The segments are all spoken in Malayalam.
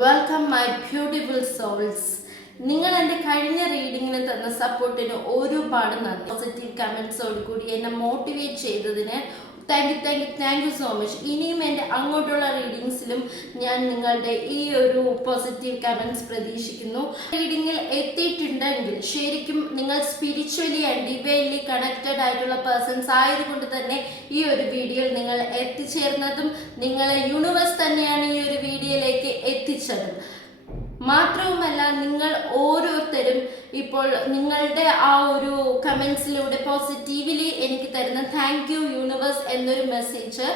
വെൽക്കം മൈ ബ്യൂട്ടിഫുൾ സോൾസ് നിങ്ങൾ എന്റെ കഴിഞ്ഞ റീഡിങ്ങിന് തന്ന സപ്പോർട്ടിന് ഒരുപാട് നന്ദി. പോസിറ്റീവ് കമൻസോട് കൂടി എന്നെ മോട്ടിവേറ്റ് ചെയ്തതിന് thank you thank you thank you so much. ഇനിയും എന്റെ അങ്ങോട്ടുള്ള റീഡിങ്സിലും ഞാൻ നിങ്ങളുടെ ഈ ഒരു പോസിറ്റീവ് കമൻസ് പ്രതീക്ഷിക്കുന്നു. റീഡിങ്ങിൽ എത്തിയിട്ടുണ്ടെങ്കിൽ ശരിക്കും നിങ്ങൾ സ്പിരിച്വലി ആൻഡ് ഡിവൈൻലി കണക്റ്റഡ് ആയിട്ടുള്ള പേഴ്സൺസ് ആയതുകൊണ്ട് തന്നെ ഈ ഒരു വീഡിയോയിൽ നിങ്ങൾ എത്തിച്ചേർന്നതും നിങ്ങളെ യൂണിവേഴ്സ് തന്നെയാണ് ഈ ഒരു വീഡിയോയിലേക്ക് എത്തിച്ചതും. മാത്രവുമല്ല നിങ്ങൾ ഓരോരുത്തരും ഇപ്പോൾ നിങ്ങളുടെ ആ ഒരു കമൻസിലൂടെ പോസിറ്റീവ്ലി എനിക്ക് തരുന്ന താങ്ക് യു യൂണിവേഴ്സ് എന്നൊരു മെസ്സേജ്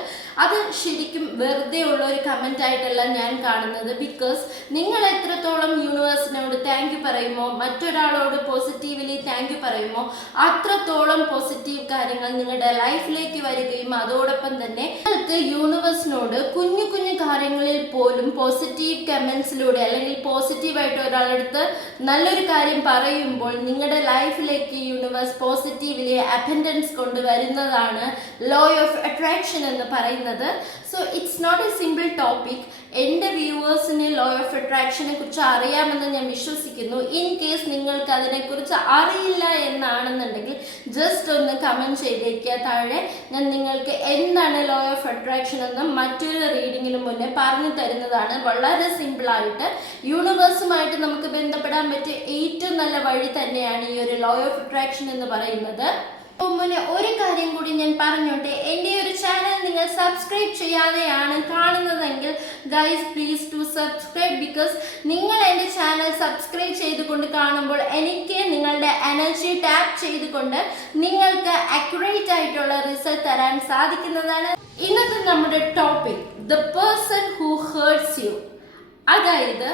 അത് ശരിക്കും വെറുതെ ഉള്ള ഒരു കമന്റ് ആയിട്ടല്ല ഞാൻ കാണുന്നത്. ബിക്കോസ് നിങ്ങൾ എത്രത്തോളം യൂണിവേഴ്സിനോട് താങ്ക് യു പറയുമോ മറ്റൊരാളോട് പോസിറ്റീവ്ലി താങ്ക് യു പറയുമോ അത്രത്തോളം പോസിറ്റീവ് കാര്യങ്ങൾ നിങ്ങളുടെ ലൈഫിലേക്ക് വരികയും അതോടൊപ്പം തന്നെ നിങ്ങൾക്ക് യൂണിവേഴ്സിനോട് കുഞ്ഞു കുഞ്ഞു കാര്യങ്ങളിൽ പോലും പോസിറ്റീവ് കമൻസിലൂടെ അല്ലെങ്കിൽ പോസിറ്റീവായിട്ട് ഒരാളെടുത്ത് നല്ലൊരു കാര്യം പറയുമ്പോൾ നിങ്ങളുടെ ലൈഫിലേക്ക് യൂണിവേഴ്സ് പോസിറ്റീവിലെ അബൻഡൻസ് കൊണ്ടുവരുന്നതാണ് ലോ ഓഫ് അട്രാക്ഷൻ എന്ന് പറയുന്നത്. So it's not a simple topic എന്റെ വ്യൂവേഴ്സിന് ലോ ഓഫ് അട്രാക്ഷനെ കുറിച്ച് അറിയാമെന്ന് ഞാൻ വിശ്വസിക്കുന്നു. ഇൻ കേസ് നിങ്ങൾക്ക് അതിനെക്കുറിച്ച് അറിയില്ല എന്നാണെന്നുണ്ടെങ്കിൽ ജസ്റ്റ് ഒന്ന് കമന്റ് ചെയ്തേക്കുക താഴെ. ഞാൻ നിങ്ങൾക്ക് എന്താണ് ലോ ഓഫ് അട്രാക്ഷൻ എന്നും മറ്റൊരു റീഡിങ്ങിന് മുന്നേ പറഞ്ഞു തരുന്നതാണ്. വളരെ സിമ്പിളായിട്ട് യൂണിവേഴ്സുമായിട്ട് നമുക്ക് ബന്ധപ്പെടാൻ പറ്റിയ ഏറ്റവും നല്ല വഴി തന്നെയാണ് ഈ ഒരു ലോ ഓഫ് അട്രാക്ഷൻ എന്ന് പറയുന്നത്. മുന്നേ ഒരു കാര്യം കൂടി ഞാൻ പറഞ്ഞോട്ടെ. എന്റെ ഒരു ചാനൽ നിങ്ങൾ സബ്സ്ക്രൈബ് ചെയ്യാതെയാണ് കാണുന്നതെങ്കിൽ guys please to subscribe because നിങ്ങൾ എന്റെ ചാനൽ സബ്സ്ക്രൈബ് ചെയ്തുകൊണ്ട് കാണുമ്പോൾ എനിക്ക് നിങ്ങളുടെ എനർജി ടാപ്പ് ചെയ്തുകൊണ്ട് നിങ്ങൾക്ക് അക്യുറേറ്റ് ആയിട്ടുള്ള റിസൾട്ട് തരാൻ സാധിക്കുന്നതാണ്. ഇന്നത്തെ നമ്മുടെ topic the person who hurts you അതായത്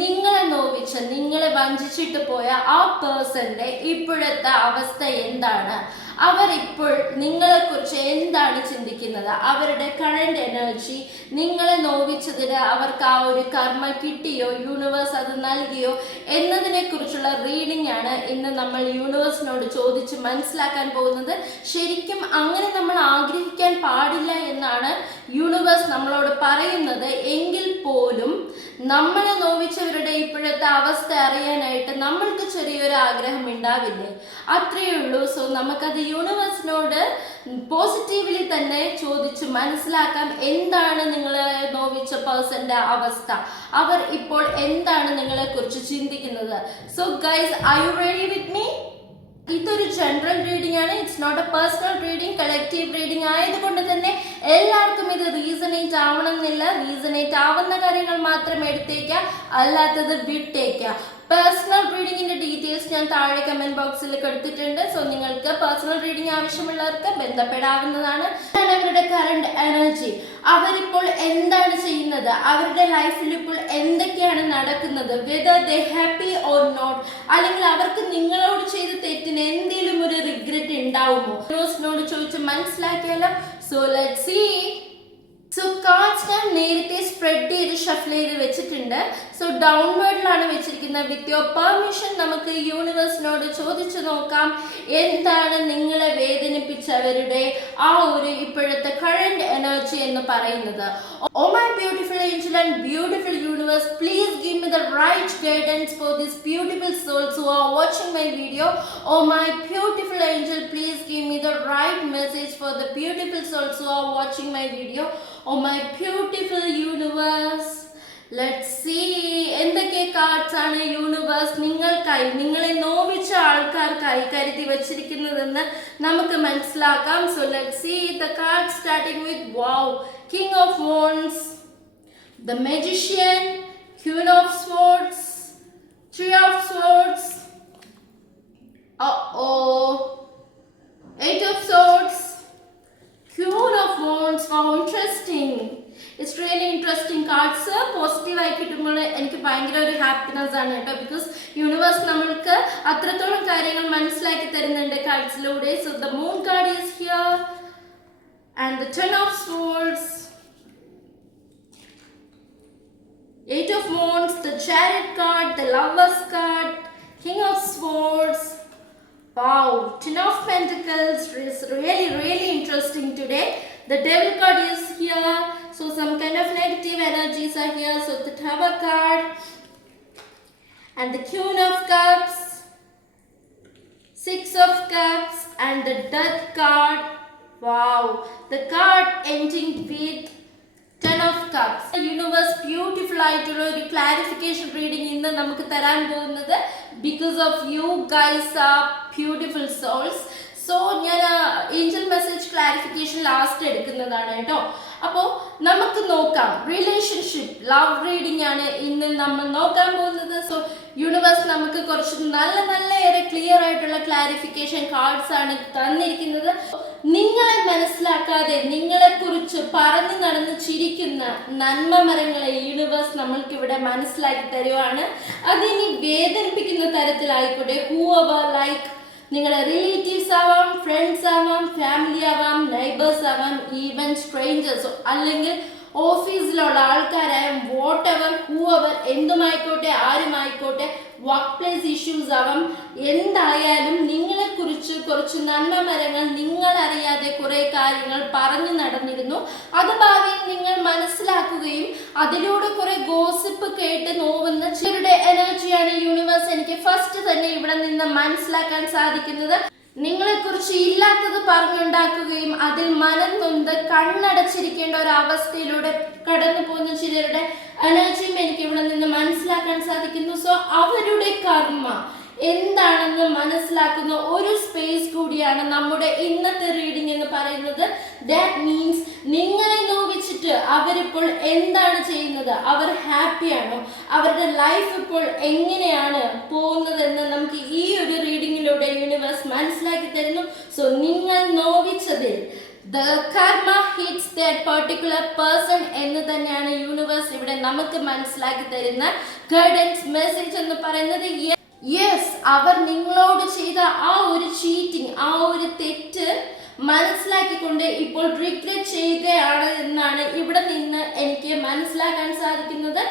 നിങ്ങളെ നോവിച്ച നിങ്ങളെ വഞ്ചിച്ചിട്ട് പോയ ആ പേഴ്സന്റെ ഇപ്പോഴത്തെ അവസ്ഥ എന്താണ്? അവർ ഇപ്പോൾ നിങ്ങളെക്കുറിച്ച് എന്താണ് ചിന്തിക്കുന്നത്? അവരുടെ കറണ്ട് എനർജി നിങ്ങളെ നോവിച്ചതിന് അവർക്ക് ആ ഒരു കർമ്മ കിട്ടിയോ യൂണിവേഴ്സ് അത് നൽകിയോ എന്നതിനെ കുറിച്ചുള്ള റീഡിംഗ് ആണ് ഇന്ന് നമ്മൾ യൂണിവേഴ്സിനോട് ചോദിച്ച് മനസ്സിലാക്കാൻ പോകുന്നത്. ശരിക്കും അങ്ങനെ നമ്മൾ ആഗ്രഹിക്കാൻ പാടില്ല എന്നാണ് യൂണിവേഴ്സ് നമ്മളോട് പറയുന്നത്. എങ്കിൽ പോലും നമ്മളെ നോവിച്ചവരുടെ ഇപ്പോഴത്തെ അവസ്ഥ അറിയാനായിട്ട് നമ്മൾക്ക് ചെറിയൊരു ആഗ്രഹം ഉണ്ടാവില്ലേ? അത്രയേ ഉള്ളൂ. സോ നമുക്കത് യൂണിവേഴ്സിനോട് പോസിറ്റീവ്ലി തന്നെ ചോദിച്ച് മനസ്സിലാക്കാം എന്താണ് നിങ്ങളെ നോവിച്ച പേഴ്സന്റെ അവസ്ഥ? അവർ ഇപ്പോൾ എന്താണ് നിങ്ങളെ കുറിച്ച് ചിന്തിക്കുന്നത്? So guys I you ready with me ഇതൊരു ജനറൽ റീഡിംഗ് ആണ്. It's not a personal reading collective reading ആയതുകൊണ്ട് തന്നെ എല്ലാവർക്കും ഇത് റീസണേറ്റ് ആവണമെന്നില്ല. റീസണേറ്റ് ആവുന്ന കാര്യങ്ങൾ മാത്രം എടുത്തേക്കാം അല്ലാത്തത് വിട്ടേക്കുക പേഴ്സണൽ റീഡിങ്ങിന്റെ ഡീറ്റെയിൽസ് ഞാൻ താഴെ കമന്റ് ബോക്സിൽ കൊടുത്തിട്ടുണ്ട്. സോ നിങ്ങൾക്ക് പേഴ്സണൽ റീഡിംഗ് ആവശ്യമുള്ളവർക്ക് ബന്ധപ്പെടാവുന്നതാണ്. അവരുടെ കറണ്ട് എനർജി അവരിപ്പോൾ എന്താണ് ചെയ്യുന്നത്? അവരുടെ ലൈഫിൽ ഇപ്പോൾ എന്തൊക്കെയാണ് നടക്കുന്നത്? Whether they happy or not അല്ലെങ്കിൽ അവർക്ക് നിങ്ങളോട് ചെയ്ത തെറ്റിന് എന്തെങ്കിലും ഒരു റിഗ്രറ്റ് ഉണ്ടാവുമോ? ന്യൂസിനോട് ചോദിച്ച് മനസ്സിലാക്കിയാലോ? So let see so cards ഞാൻ നേരത്തെ സ്പ്രെഡ് ചെയ്ത് ഷഫിൾ ചെയ്ത് വെച്ചിട്ടുണ്ട്. സോ ഡൗൺവേർഡിലാണ് വെച്ചിരിക്കുന്നത്. വിത്ത് യുവർ പെർമിഷൻ നമുക്ക് യൂണിവേഴ്സിനോട് ചോദിച്ചു നോക്കാം. എന്താണ് നിങ്ങളെ വേദനിപ്പിച്ചവരുടെ ആ ഒരു ഇപ്പോഴത്തെ കറണ്ട് എനർജി എന്ന് പറയുന്നത്. ഓ my beautiful angel and beautiful universe please give me the right guidance for this beautiful souls who are watching my video oh my beautiful angel please give me the right message for the beautiful souls who are watching my video oh my beautiful universe let see എന്തൊക്കെ കാർഡ്സ് ആണ് യൂണിവേഴ്സ് നിങ്ങൾക്കായി നിങ്ങളെ നോവിച്ച ആൾക്കാർക്കായി കരുതി വച്ചിരിക്കുന്നതെന്ന് നമുക്ക് മനസ്സിലാക്കാം. So let see the card starting with wow king of wands the magician queen of swords three of swords oh eight of swords Queen of Wands, wow, interesting. It's really interesting cards. Positive ആയി കിട്ടുമ്പോൾ എനിക്ക് ഭയങ്കര ഒരു ഹാപ്പിനെസ് ആണ് കേട്ടോ ബിക്കോസ് യൂണിവേഴ്സ് നമ്മൾക്ക് അത്രത്തോളം കാര്യങ്ങൾ മനസ്സിലാക്കി തരുന്നുണ്ട് കാർഡ്സിലൂടെ so the moon card is here and the ten of swords Eight of Wands, the Chariot card, the Lovers card, King of Swords. Wow, Ten of Pentacles is really, really interesting today. The Devil card is here. So some kind of negative energies are here. So the Tower card and the Queen of Cups, Six of Cups, and the Death card. Wow, the card ending with ten of cups universe beautiful ആയിട്ടുള്ള ഒരു ക്ലാരിഫിക്കേഷൻ റീഡിംഗ് ഇന്ന് നമുക്ക് തരാൻ പോകുന്നത് because of you guys are beautiful souls so ഞാൻ ഏഞ്ചൽ മെസ്സേജ് ക്ലാരിഫിക്കേഷൻ ലാസ്റ്റ് എടുക്കുന്നതാണ് കേട്ടോ അപ്പോൾ നമുക്ക് നോക്കാം. റിലേഷൻഷിപ്പ് ലവ് റീഡിംഗ് ആണ് ഇന്ന് നമ്മൾ നോക്കാൻ പോകുന്നത്. സോ യൂണിവേഴ്സ് നമുക്ക് കുറച്ച് നല്ല നല്ല ഏറെ ക്ലിയർ ആയിട്ടുള്ള ക്ലാരിഫിക്കേഷൻ കാർഡ്സ് ആണ് തന്നിരിക്കുന്നത്. നിങ്ങളെ മനസ്സിലാക്കാതെ നിങ്ങളെ കുറിച്ച് പറഞ്ഞു നടന്ന് ചിരിക്കുന്ന നന്മ മരങ്ങളെ യൂണിവേഴ്സ് നമ്മൾക്ക് ഇവിടെ മനസ്സിലാക്കി തരുവാണ്. അതിനി വേദനിപ്പിക്കുന്ന തരത്തിലായിക്കോട്ടെ ഹൂ അവർ ലൈക്ക് നിങ്ങളുടെ റിലേറ്റീവ്സ് ആവാം ഫ്രണ്ട്സ് ആവാം ഫാമിലി ആവാം നൈബേഴ്സ് ആവാം ഈവൻ സ്ട്രേഞ്ചേഴ്സ് അല്ലെങ്കിൽ ഓഫീസിലുള്ള ആൾക്കാരായ വോട്ടവർ എവർ ഹൂ അവർ എന്തുമായിക്കോട്ടെ ആരുമായിക്കോട്ടെ വർക്ക് പ്ലേസ് ഇഷ്യൂസ് ആവാം. എന്തായാലും നിങ്ങളെ കുറിച്ച് കുറച്ച് നന്മ മരങ്ങൾ നിങ്ങൾ അറിയാതെ കുറെ കാര്യങ്ങൾ പറഞ്ഞു നടന്നിരുന്നു. അത് ഭാവിയിൽ നിങ്ങൾ മനസ്സിലാക്കുകയും അതിലൂടെ കുറെ ഗോസിപ്പ് കേട്ട് നോവുന്ന ചിലരുടെ എനർജിയാണ് യൂണിവേഴ്സ് എനിക്ക് ഫസ്റ്റ് തന്നെ ഇവിടെ നിന്ന് മനസ്സിലാക്കാൻ സാധിക്കുന്നത്. നിങ്ങളെക്കുറിച്ച് ഇല്ലാത്തത് പറഞ്ഞുണ്ടാക്കുകയും അതിൽ മനം നൊന്ത് കണ്ണടച്ചിരിക്കേണ്ട ഒരു അവസ്ഥയിലൂടെ കടന്നു പോകുന്ന ചിലരുടെ എനർജിയും എനിക്ക് ഇവിടെ നിന്ന് മനസ്സിലാക്കാൻ സാധിക്കുന്നു. സോ അവരുടെ കർമ്മ എന്താണെന്ന് മനസ്സിലാക്കുന്ന ഒരു സ്പേസ് കൂടിയാണ് നമ്മുടെ ഇന്നത്തെ റീഡിംഗ് എന്ന് പറയുന്നത്. ദാറ്റ് മീൻസ് നിങ്ങളെ നോവിച്ചിട്ട് അവരിപ്പോൾ എന്താണ് ചെയ്യുന്നത്? അവർ ഹാപ്പിയാണോ അവരുടെ ലൈഫ് ഇപ്പോൾ എങ്ങനെയാണ് പോകുന്നതെന്ന് നമുക്ക് ഈ ഒരു റീഡിങ്ങിലൂടെ യൂണിവേഴ്സ് മനസ്സിലാക്കി തരുന്നു. സോ നിങ്ങൾ നോവിച്ചതിൽ the karma hits that particular person എന്ന് തന്നെയാണ് യൂണിവേഴ്സ് ഇവിടെ നമുക്ക് മനസ്സിലാക്കി തരുന്ന ഗൈഡൻസ് മെസ്സേജ് എന്ന് പറയുന്നത്. യെസ് അവർ നിങ്ങളോട് ചെയ്ത ആ ഒരു ചീറ്റിംഗ് ആ ഒരു തെറ്റ് മനസ്സിലാക്കിക്കൊണ്ട് ഇപ്പോൾ റിഗ്രറ്റ് ചെയ്യുകയാണ് എന്നാണ് ഇവിടെ നിന്ന് എനിക്ക് മനസ്സിലാക്കാൻ സാധിക്കുന്നത്.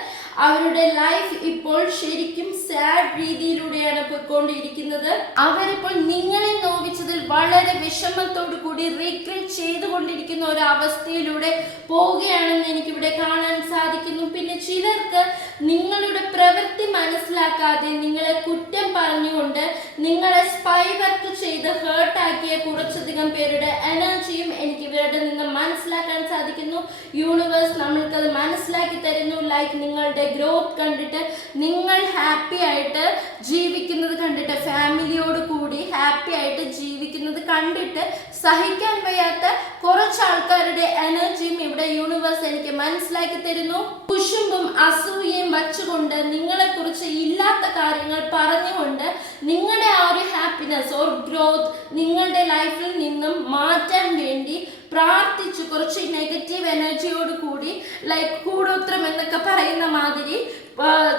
അവരുടെ ലൈഫ് ഇപ്പോൾ ശരിക്കും സാഡ് രീതിയിലൂടെയാണ് പോയിക്കൊണ്ടിരിക്കുന്നത്. അവരിപ്പോൾ നിങ്ങളെ നോവിച്ചതിൽ വളരെ വിഷമത്തോടു കൂടി റീക്രിയേറ്റ് ചെയ്തുകൊണ്ടിരിക്കുന്ന ഒരു അവസ്ഥയിലൂടെ പോവുകയാണെന്ന് എനിക്കിവിടെ കാണാൻ സാധിക്കുന്നു. പിന്നെ ചിലർക്ക് നിങ്ങളുടെ പ്രവൃത്തി മനസ്സിലാക്കാതെ നിങ്ങളെ കുറ്റം പറഞ്ഞുകൊണ്ട് നിങ്ങളെ സ്പൈ വർക്ക് ചെയ്ത് ഹേർട്ടാക്കിയ കുറച്ചധികം പേരുടെ എനർജിയും എനിക്ക് ഇവരുടെ നിന്ന് മനസ്സിലാക്കാൻ സാധിക്കുന്നു. യൂണിവേഴ്സ് നമ്മൾക്കത് മനസ്സിലാക്കി തരുന്നു. ലൈക്ക് നിങ്ങളുടെ ഗ്രോത്ത് കണ്ടിട്ട് നിങ്ങൾ ഹാപ്പി ആയിട്ട് ജീവിക്കുന്നത് കണ്ടിട്ട് ഫാമിലിയോട് കൂടി ഹാപ്പി ആയിട്ട് ജീവിക്കുന്നത് കണ്ടിട്ട് സഹിക്കാൻ വയ്യാത്ത കുറച്ച് ആൾക്കാരുടെ എനർജിയും ഇവിടെ യൂണിവേഴ്സ് എനിക്ക് മനസ്സിലാക്കി തരുന്നു. കുശുമ്പും അസൂയയും വച്ചുകൊണ്ട് നിങ്ങളെ കുറിച്ച് ഇല്ലാത്ത കാര്യങ്ങൾ പറഞ്ഞുകൊണ്ട് നിങ്ങളുടെ ആ ഒരു ഹാപ്പിനെസ് ഓർ ഗ്രോത്ത് നിങ്ങളുടെ ലൈഫിൽ നിന്നും മാറ്റാൻ വേണ്ടി പ്രാർത്ഥിച്ചു. കുറച്ച് നെഗറ്റീവ് എനർജിയോട് കൂടി ലൈക്ക് കൂടോത്രം എന്നൊക്കെ പറയുന്ന മാതിരി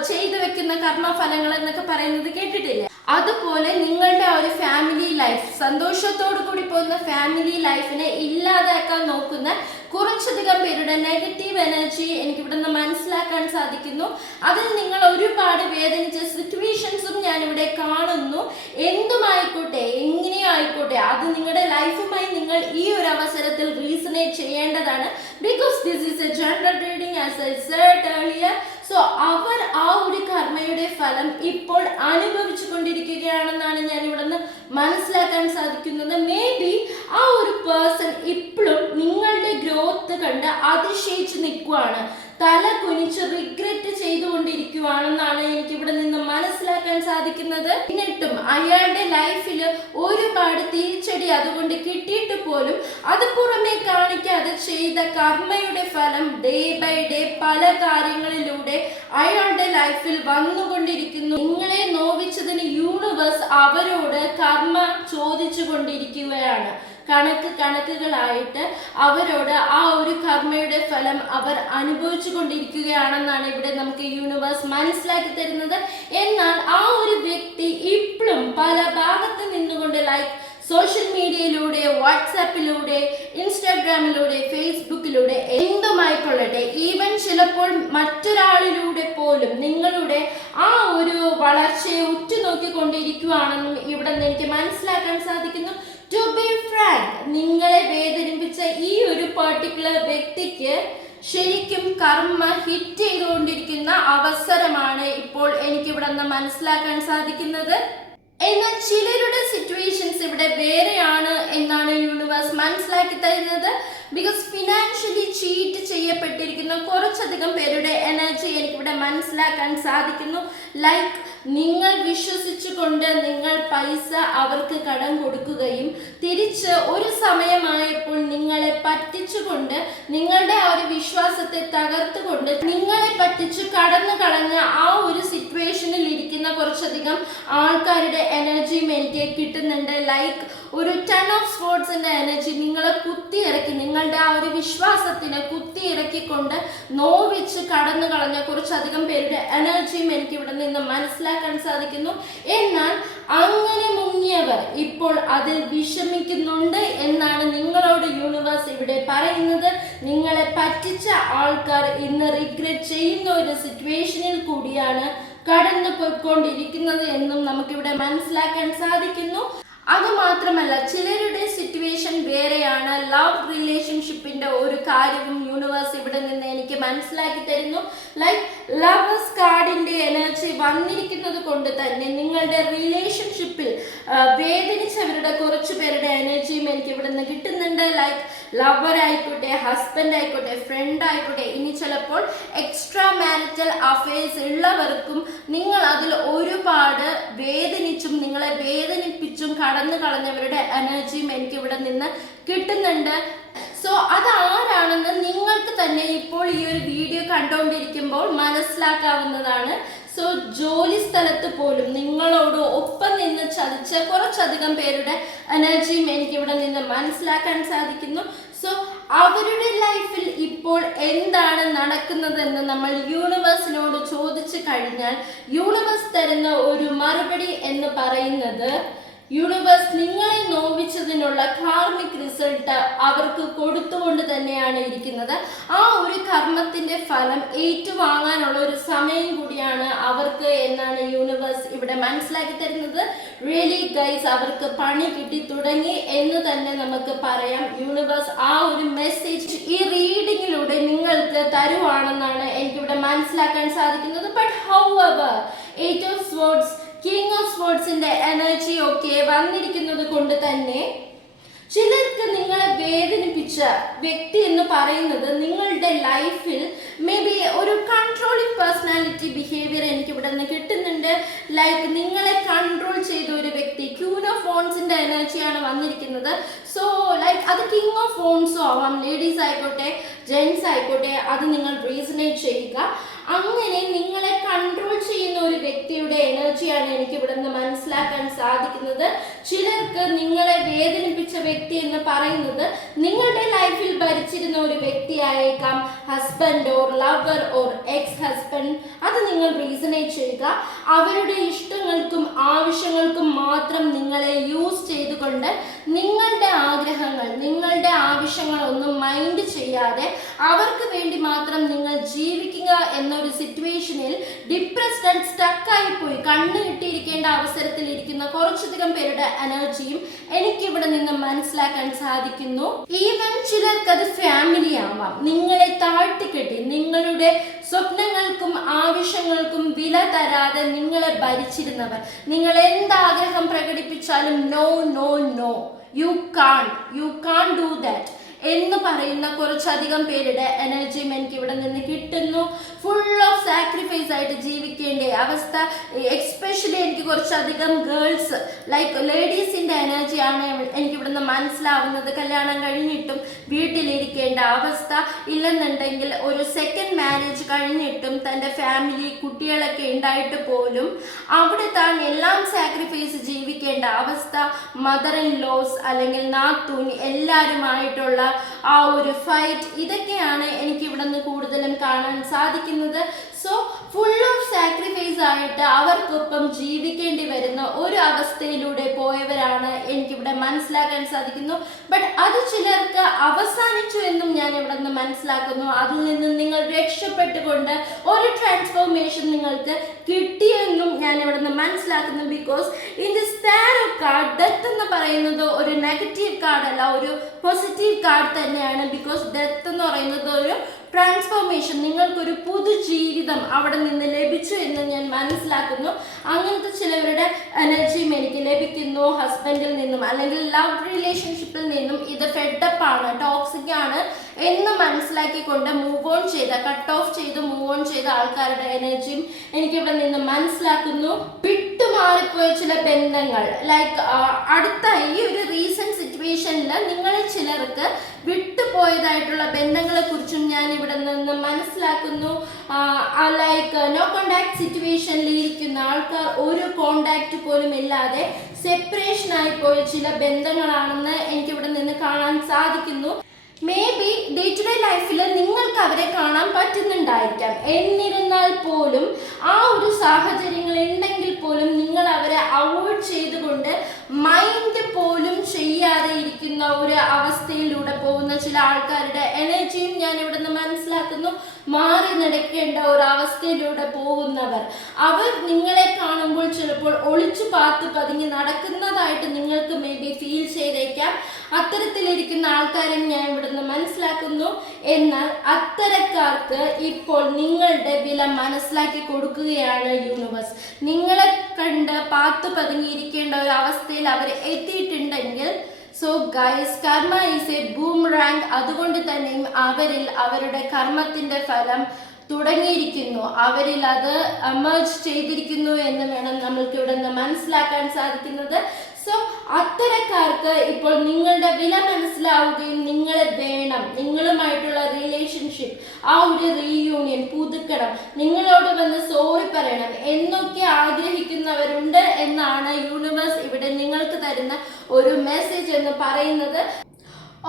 ചെയ്തു വെക്കുന്ന കർമ്മഫലങ്ങൾ എന്നൊക്കെ പറയുന്നത് കേട്ടിട്ടില്ലേ? അതുപോലെ നിങ്ങളുടെ ആ ഒരു ഫാമിലി ലൈഫ് സന്തോഷത്തോടു കൂടി പോകുന്ന ഫാമിലി ലൈഫിനെ ഇല്ലാതാക്കാൻ നോക്കുന്ന കുറച്ചധികം പേരുടെ നെഗറ്റീവ് എനർജി എനിക്ക് നിന്ന് മനസ്സിലാക്കാൻ സാധിക്കുന്നു. അതിൽ നിങ്ങൾ ഒരുപാട് വേദനിച്ച സിറ്റുവേഷൻസും ഞാൻ ഇവിടെ കാണുന്നു. എന്തുമായിക്കോട്ടെ എങ്ങനെയോ ആയിക്കോട്ടെ അത് നിങ്ങളുടെ ലൈഫുമായി നിങ്ങൾ ഈ ഒരു അവസരത്തിൽ റീസണേറ്റ് ചെയ്യേണ്ടതാണ്. Because this is a general reading as a said earlier so അവർ ആ ഒരു കർമ്മയുടെ ഫലം ഇപ്പോൾ അനുഭവിച്ചു കൊണ്ടിരിക്കുകയാണെന്നാണ് ഞാൻ ഇവിടെ നിന്ന് മനസ്സിലാക്കാൻ സാധിക്കുന്നത്. മേ ബി ആ ഒരു പേഴ്സൺ ഇപ്പോഴും നിങ്ങളുടെ ഗ്രോത്ത് കണ്ട് അതിശയിച്ച് നിൽക്കുവാണ്. തല കുനിച്ച് റിഗ്രറ്റ് ചെയ്തുകൊണ്ടിരിക്കുവാണെന്നാണ് എനിക്ക് ഇവിടെ നിന്ന് മനസ്സിലാക്കാൻ സാധിക്കുന്നത്. എന്നിട്ടും അയാളുടെ ലൈഫിൽ ഒരുപാട് തിരിച്ചടി അതുകൊണ്ട് കിട്ടിയിട്ട് പോലും അത് പുറമെ കാണിക്കാതെ ചെയ്ത കർമ്മയുടെ ഫലം ഡേ ബൈ ഡേ പല കാര്യങ്ങളിലൂടെ അയാളുടെ ലൈഫിൽ വന്നുകൊണ്ടിരിക്കുന്നു. നിങ്ങളെ നോവിച്ചതിന് യൂണിവേഴ്സ് അവരോട് കർമ്മ ചോദിച്ചു കൊണ്ടിരിക്കുകയാണ് കണക്ക് കണക്കുകളായിട്ട് അവരോട് ആ ഒരു കർമ്മയുടെ ഫലം അവർ അനുഭവിച്ചു കൊണ്ടിരിക്കുകയാണെന്നാണ് ഇവിടെ നമുക്ക് യൂണിവേഴ്സ് മനസ്സിലാക്കി തരുന്നത്. എന്നാൽ ആ ഒരു വ്യക്തി ഇപ്പോഴും പല ഭാഗത്ത് നിന്നുകൊണ്ട് ലൈക്ക് സോഷ്യൽ മീഡിയയിലൂടെ വാട്സാപ്പിലൂടെ ഇൻസ്റ്റാഗ്രാമിലൂടെ ഫേസ്ബുക്കിലൂടെ എന്തുമായിക്കൊള്ളട്ടെ ഈവൻ ചിലപ്പോൾ മറ്റൊരാളിലൂടെ പോലും നിങ്ങളുടെ ആ ഒരു വളർച്ചയെ ഉറ്റുനോക്കിക്കൊണ്ടിരിക്കുകയാണെന്നും ഇവിടെ നിന്ന് എനിക്ക് മനസ്സിലാക്കാൻ സാധിക്കുന്നു. ടു ബി ഫ്രാങ്ക് നിങ്ങളെ വേദനിപ്പിച്ച ഈ ഒരു പർട്ടിക്കുലർ വ്യക്തിക്ക് ശരിക്കും കർമ്മ ഹിറ്റ് ചെയ്തുകൊണ്ടിരിക്കുന്ന അവസരമാണ് ഇപ്പോൾ എനിക്ക് ഇവിടെ നിന്ന് മനസ്സിലാക്കാൻ സാധിക്കുന്നത്. എന്നാൽ ചിലരുടെ സിറ്റുവേഷൻസ് ഇവിടെ വേറെയാണ് എന്നാണ് യൂണിവേഴ്സ് മനസ്സിലാക്കി തരുന്നത്. ബിക്കോസ് ഫിനാൻഷ്യലി ചീറ്റ് ചെയ്യപ്പെട്ടിരിക്കുന്ന കുറച്ചധികം പേരുടെ എനർജി എനിക്കിവിടെ മനസ്സിലാക്കാൻ സാധിക്കുന്നു. ലൈക്ക് നിങ്ങൾ വിശ്വസിച്ചുകൊണ്ട് നിങ്ങൾ പൈസ അവർക്ക് കടം കൊടുക്കുകയും തിരിച്ച് ഒരു സമയമായപ്പോൾ നിങ്ങളെ പറ്റിച്ചുകൊണ്ട് നിങ്ങളുടെ ആ ഒരു വിശ്വാസത്തെ തകർത്തുകൊണ്ട് നിങ്ങളെ പറ്റിച്ചു കടന്നു കളഞ്ഞ ആ ഒരു സിറ്റുവേഷനിൽ ഇരിക്കുന്ന കുറച്ചധികം ആൾക്കാരുടെ എനർജിയും എനിക്ക് കിട്ടുന്നുണ്ട്. ലൈക്ക് ഒരു ടൺ ഓഫ് സ്പോർട്സിന്റെ എനർജി നിങ്ങളെ കുത്തി ഇറക്കി നിങ്ങളുടെ ആ ഒരു വിശ്വാസത്തിനെ കുത്തിയിറക്കിക്കൊണ്ട് നോവിച്ച് കടന്നു കളഞ്ഞ കുറച്ചധികം പേരുടെ എനർജിയും എനിക്ക് ഇവിടെ നിന്ന് മനസ്സിലാക്കാൻ സാധിക്കുന്നു. എന്നാൽ അങ്ങനെ മുങ്ങിയവർ ഇപ്പോൾ അതിൽ വിഷമിക്കുന്നുണ്ട് എന്നാണ് നിങ്ങളോട് യൂണിവേഴ്സ് ഇവിടെ പറയുന്നത്. നിങ്ങളെ പറ്റിച്ച ആൾക്കാർ ഇന്ന് റിഗ്രറ്റ് ചെയ്യുന്ന ഒരു സിറ്റുവേഷനിൽ കൂടിയാണ് കടന്നു പോയിക്കൊണ്ടിരിക്കുന്നത് എന്നും നമുക്കിവിടെ മനസ്സിലാക്കാൻ സാധിക്കുന്നു. അതുമാത്രമല്ല ചിലരുടെ സിറ്റുവേഷൻ വേറെയാണ്. ലവ് റിലേഷൻഷിപ്പിന്റെ ഒരു കാര്യവും യൂണിവേഴ്സ് ഇവിടെ നിന്ന് എനിക്ക് മനസ്സിലാക്കി തരുന്നു. ലൈക്ക് ലവേഴ്സ് കാർഡിന്റെ എനർജി വന്നിരിക്കുന്നത് കൊണ്ട് തന്നെ നിങ്ങളുടെ റിലേഷൻഷിപ്പിൽ വേദനിച്ചവരുടെ കുറച്ച് പേരുടെ എനർജിയും എനിക്ക് ഇവിടെ നിന്ന് കിട്ടുന്നുണ്ട്. ലൈക്ക് ലവർ ആയിക്കോട്ടെ ഹസ്ബൻഡ് ആയിക്കോട്ടെ ഫ്രണ്ട് ആയിക്കോട്ടെ ഇനി ചിലപ്പോൾ എക്സ്ട്രാ മാരിറ്റൽ അഫയേഴ്സ് ഉള്ളവർക്കും നിങ്ങൾ അതിൽ ഒരുപാട് വേദനിച്ചും നിങ്ങളെ വേദനിപ്പിച്ചും കടന്നു കളഞ്ഞവരുടെ എനർജിയും എനിക്ക് ഇവിടെ നിന്ന് കിട്ടുന്നുണ്ട്. സോ അത് ആരാണെന്ന് നിങ്ങൾക്ക് തന്നെ ഇപ്പോൾ ഈ ഒരു വീഡിയോ കണ്ടുകൊണ്ടിരിക്കുമ്പോൾ മനസ്സിലാക്കാവുന്നതാണ്. സോ ജോലി സ്ഥലത്ത് പോലും നിങ്ങളോട് ഒപ്പം നിന്ന് ചതിച്ച കുറച്ചധികം പേരുടെ എനർജിയും എനിക്ക് ഇവിടെ നിന്ന് മനസ്സിലാക്കാൻ സാധിക്കുന്നു. സോ അവരുടെ ലൈഫിൽ ഇപ്പോൾ എന്താണ് നടക്കുന്നതെന്ന് നമ്മൾ യൂണിവേഴ്സിനോട് ചോദിച്ചു കഴിഞ്ഞാൽ യൂണിവേഴ്സ് തരുന്ന ഒരു മറുപടി എന്ന് പറയുന്നത് യൂണിവേഴ്സ് നിങ്ങളെ നോവിച്ചതിനുള്ള കാർമിക് റിസൾട്ട് അവർക്ക് കൊടുത്തുകൊണ്ട് തന്നെയാണ് ഇരിക്കുന്നത്. ആ ഒരു കർമ്മത്തിന്റെ ഫലം ഏറ്റുവാങ്ങാനുള്ള ഒരു സമയം കൂടിയാണ് അവർക്ക് എന്നാണ് യൂണിവേഴ്സ് ഇവിടെ മനസ്സിലാക്കി തരുന്നത്. റിയലി ഗൈസ് അവർക്ക് പണി കിട്ടി തുടങ്ങി എന്ന് തന്നെ നമുക്ക് പറയാം. യൂണിവേഴ്സ് ആ ഒരു മെസ്സേജ് ഈ റീഡിങ്ങിലൂടെ നിങ്ങൾക്ക് തരുവാണെന്നാണ് എനിക്കിവിടെ മനസ്സിലാക്കാൻ സാധിക്കുന്നത്. But however eight of swords king of സ്പോർട്സിന്റെ energy ഒക്കെ വന്നിരിക്കുന്നത് കൊണ്ട് തന്നെ ചിലർക്ക് നിങ്ങളെ വേദനിപ്പിച്ച വ്യക്തി എന്ന് പറയുന്നത് നിങ്ങളുടെ ലൈഫിൽ മേ ബി ഒരു കൺട്രോളിങ് പേഴ്സണാലിറ്റി ബിഹേവിയർ എനിക്ക് ഇവിടെ നിന്ന് കിട്ടുന്നുണ്ട്. ലൈക്ക് നിങ്ങളെ കൺട്രോൾ ചെയ്ത ഒരു വ്യക്തി ക്യൂൻ ഓഫ് ഫോൺസിന്റെ എനർജിയാണ് വന്നിരിക്കുന്നത്. സോ ലൈക്ക് അത് കിങ് ഓഫ് ഫോൺസോ ആവാം ലേഡീസ് ആയിക്കോട്ടെ ജെൻസ് ആയിക്കോട്ടെ അത് നിങ്ങൾ റീസണേറ്റ് ചെയ്യുക. അങ്ങനെ നിങ്ങളെ കൺട്രോൾ ചെയ്യുന്ന ഒരു വ്യക്തിയുടെ എനർജിയാണ് എനിക്ക് ഇവിടെ നിന്ന് മനസ്സിലാക്കാൻ സാധിക്കുന്നത്. ചിലർക്ക് നിങ്ങളെ വേദനിപ്പിച്ച വ്യക്തി എന്ന് പറയുന്നത് നിങ്ങളുടെ ലൈഫിൽ ഭരിച്ചിരുന്ന ഒരു വ്യക്തിയായേക്കാം husband or lover or ex husband അത് നിങ്ങൾ റീസണേറ്റ് ചെയ്യുക. അവരുടെ ഇഷ്ടങ്ങൾക്കും ആവശ്യങ്ങൾക്കും മാത്രം നിങ്ങളെ യൂസ് ചെയ്തുകൊണ്ട് നിങ്ങളുടെ ആഗ്രഹങ്ങൾ നിങ്ങളുടെ ആവശ്യങ്ങൾ ഒന്നും മൈൻഡ് ചെയ്യാതെ അവർക്ക് വേണ്ടി മാത്രം നിങ്ങൾ ജീവിക്കുക എന്നൊരു സിറ്റുവേഷനിൽ ഡിപ്രസ്ഡ് ആൻഡ് സ്റ്റക്കായി പോയി കണ്ണു കിട്ടിയിരിക്കേണ്ട അവസരത്തിൽ ഇരിക്കുന്ന കുറച്ചധികം പേരുടെ എനർജിയും എനിക്ക് ഇവിടെ നിന്ന് മനസ്സിലാക്കാൻ സാധിക്കുന്നു. ഈവൻ ചിലർക്ക് അത് ഫാമിലി ആവാം. നിങ്ങളെ താഴ്ത്തിക്കെട്ടി നിങ്ങളുടെ സ്വപ്നങ്ങൾക്കും ആവശ്യങ്ങൾക്കും വില തരാതെ നിങ്ങളെ ഭരിച്ചിരുന്നവർ നിങ്ങൾ എന്താഗ്രഹം പ്രകടിപ്പിച്ചാലും no no no you can't you can't do that എന്ന് പറയുന്ന കുറച്ചധികം പേരുടെ എനർജിയും എനിക്ക് ഇവിടെ നിന്ന് കിട്ടുന്നു. ഫുൾ ഓഫ് സാക്രിഫൈസ് ആയിട്ട് ജീവിക്കേണ്ട അവസ്ഥ എക്സ്പെഷ്യലി എനിക്ക് കുറച്ചധികം ഗേൾസ് ലൈക്ക് ലേഡീസിന്റെ എനർജിയാണ് എനിക്ക് ഇവിടെ നിന്ന് മനസ്സിലാവുന്നത്. കല്യാണം കഴിഞ്ഞിട്ടും വീട്ടിലിരിക്കേണ്ട അവസ്ഥ. ഇല്ലെന്നുണ്ടെങ്കിൽ ഒരു സെക്കൻഡ് മാരേജ് കഴിഞ്ഞിട്ടും തന്റെ ഫാമിലി കുട്ടികളൊക്കെ ഉണ്ടായിട്ട് പോലും അവിടെ താൻ എല്ലാം സാക്രിഫൈസ് ജീവിക്കേണ്ട അവസ്ഥ. മദർ ഇൻ ലോസ് അല്ലെങ്കിൽ നാത്തൂൻ എല്ലാവരുമായിട്ടുള്ള ആ ഒരു ഫൈറ്റ് ഇതൊക്കെയാണ് എനിക്ക് ഇവിടെ നിന്ന് കൂടുതലും കാണാൻ സാധിക്കുന്നത്. സോ ഫുൾ ഓഫ് സാക്രിഫൈസ് ആയിട്ട് അവർക്കൊപ്പം ജീവിക്കേണ്ടി വരുന്ന ഒരു അവസ്ഥയിലൂടെ പോയവരാണ് എനിക്കിവിടെ മനസ്സിലാക്കാൻ സാധിക്കുന്നു. ബട്ട് അത് ചിലർക്ക് അവസാനിച്ചു എന്നും ഞാൻ ഇവിടെ നിന്ന് മനസ്സിലാക്കുന്നു. അതിൽ നിന്നും നിങ്ങൾ രക്ഷപ്പെട്ടുകൊണ്ട് ഒരു ട്രാൻസ്ഫോർമേഷൻ നിങ്ങൾക്ക് കിട്ടിയെന്നും ഞാൻ ഇവിടെ നിന്ന് മനസ്സിലാക്കുന്നു. Because in this tarot card death എന്ന് പറയുന്നത് ഒരു നെഗറ്റീവ് കാർഡല്ല ഒരു പോസിറ്റീവ് കാർഡ് തന്നെയാണ്. ബിക്കോസ് ഡെത്ത് എന്ന് പറയുന്നത് ഒരു ട്രാൻസ്ഫോർമേഷൻ നിങ്ങൾക്കൊരു പുതു ജീവിതം അവിടെ നിന്ന് ലഭിച്ചു എന്ന് ഞാൻ മനസ്സിലാക്കുന്നു. അങ്ങനത്തെ ചിലവരുടെ എനർജിയും എനിക്ക് ലഭിക്കുന്നു ഹസ്ബൻഡിൽ നിന്നും അല്ലെങ്കിൽ ലവ് റിലേഷൻഷിപ്പിൽ നിന്നും ഇത് ഫെഡപ്പ് ആണ് ടോക്സിക് ആണ് എന്ന് മനസ്സിലാക്കിക്കൊണ്ട് മൂവ് ഓൺ ചെയ്ത കട്ട് ഓഫ് ചെയ്ത് മൂവ് ഓൺ ചെയ്ത ആൾക്കാരുടെ എനർജിയും എനിക്കിവിടെ നിന്ന് മനസ്സിലാക്കുന്നു. വിട്ടുമാറിപ്പോയ ചില ബന്ധങ്ങൾ ലൈക്ക് അടുത്ത ഈ ഒരു റീസെന്റ് സിറ്റുവേഷനിൽ നിങ്ങളിൽ ചിലർക്ക് വിട്ടുപോയതായിട്ടുള്ള ബന്ധങ്ങളെ കുറിച്ചും ഞാൻ ഇവിടെ നിന്ന് മനസ്സിലാക്കുന്നു ലൈക്ക് നോ കോണ്ടാക്ട് സിറ്റുവേഷനിൽ ഇരിക്കുന്ന ആൾക്കാർ ഒരു കോണ്ടാക്ട് പോലും ഇല്ലാതെ സെപ്പറേഷൻ ആയി പോയ ചില ബന്ധങ്ങളാണെന്ന് എനിക്ക് ഇവിടെ നിന്ന് കാണാൻ സാധിക്കുന്നു. Maybe day to day ലൈഫിൽ നിങ്ങൾക്ക് അവരെ കാണാൻ പറ്റുന്നുണ്ടായിരിക്കാം. എന്നിരുന്നാൽ പോലും ആ ഒരു സാഹചര്യങ്ങൾ ഉണ്ടെങ്കിൽ പോലും നിങ്ങൾ അവരെ അവോയ്ഡ് ചെയ്തുകൊണ്ട് മൈൻഡ് പോലും ചെയ്യാതെ ഇരിക്കുന്ന ഒരു അവസ്ഥയിലൂടെ പോകുന്ന ചില ആൾക്കാരുടെ എനർജിയും ഞാൻ ഇവിടെ നിന്ന് മനസ്സിലാക്കുന്നു. മാറി നടക്കേണ്ട ഒരു അവസ്ഥയിലൂടെ പോകുന്നവർ. അവർ നിങ്ങളെ കാണുമ്പോൾ ചിലപ്പോൾ ഒളിച്ചു പാത്ത് പതുങ്ങി നടക്കുന്നതായിട്ട് നിങ്ങൾക്ക് മേ ബി ഫീൽ ചെയ്തേക്കാം. അത്തരത്തിലിരിക്കുന്ന ആൾക്കാരെ ഞാൻ ഇവിടെ നിന്ന് മനസ്സിലാക്കുന്നു. എന്നാൽ അത്തരക്കാർക്ക് ഇപ്പോൾ നിങ്ങളുടെ വില മനസ്സിലാക്കി കൊടുക്കുകയാണ് യൂണിവേഴ്സ് നിങ്ങളെ കണ്ട് പാത്തു പതുങ്ങിയിരിക്കേണ്ട ഒരു അവസ്ഥയിൽ അവർ എത്തിയിട്ടുണ്ടെങ്കിൽ so guys karma is a boomerang അതുകൊണ്ട് തന്നെയും അവരിൽ അവരുടെ കർമ്മത്തിന്റെ ഫലം തുടങ്ങിയിരിക്കുന്നു. അവരിൽ അത് അമേർജ് ചെയ്തിരിക്കുന്നു എന്ന് വേണം നമ്മൾക്ക് ഇവിടെ നിന്ന് മനസ്സിലാക്കാൻ സാധിക്കുന്നത്. സോ അത്തരക്കാർക്ക് ഇപ്പോൾ നിങ്ങളുടെ വില മനസ്സിലാവുകയും നിങ്ങൾ വേണം. നിങ്ങളുമായിട്ടുള്ള റിലേഷൻഷിപ്പ് ആ ഒരു റീയൂണിയൻ പുതുക്കണം. നിങ്ങളോട് വന്ന് സോറി പറയണം. എന്നൊക്കെ ആഗ്രഹിക്കുന്നവരുണ്ട് എന്നാണ് യൂണിവേഴ്സ് ഇവിടെ നിങ്ങൾക്ക് തരുന്ന ഒരു മെസ്സേജ് എന്ന് പറയുന്നത്.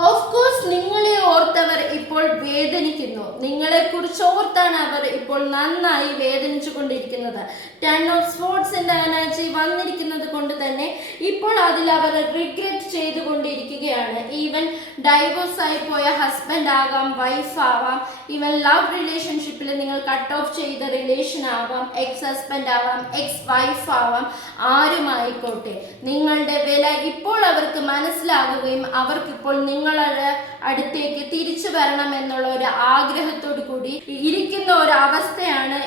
ഓഫ് കോഴ്സ് നിങ്ങളെ ഓർത്തവർ ഇപ്പോൾ വേദനിക്കുന്നു. നിങ്ങളെ കുറിച്ച് ഓർത്താണ് അവർ ഇപ്പോൾ നന്നായി വേദനിച്ചു കൊണ്ടിരിക്കുന്നത് ടെൻ ഓഫ് സ്പോർട്സിന്റെ എനർജി വന്നിരിക്കുന്നത് കൊണ്ട് തന്നെ ഇപ്പോൾ അതിൽ അവർ റിഗ്രറ്റ് ചെയ്തുകൊണ്ടിരിക്കുകയാണ്. ഈവൻ ഡൈവോഴ്സ് ആയി പോയ ഹസ്ബൻഡ് ആകാം വൈഫ് ആവാം ഈവൻ ലവ് റിലേഷൻഷിപ്പിൽ നിങ്ങൾ കട്ട് ഓഫ് ചെയ്ത റിലേഷൻ ആവാം എക്സ് ഹസ്ബൻഡ് ആവാം എക്സ് വൈഫ് ആവാം ആരുമായിക്കോട്ടെ. നിങ്ങളുടെ വില ഇപ്പോൾ അവർക്ക് മനസ്സിലാകുകയും അവർക്കിപ്പോൾ നിങ്ങളുടെ അടുത്തേക്ക് തിരിച്ചു വരണം എന്നുള്ള ഒരു ആഗ്രഹത്തോടു കൂടി ഇരിക്കുന്ന ഒരു അവസ്ഥയാണ്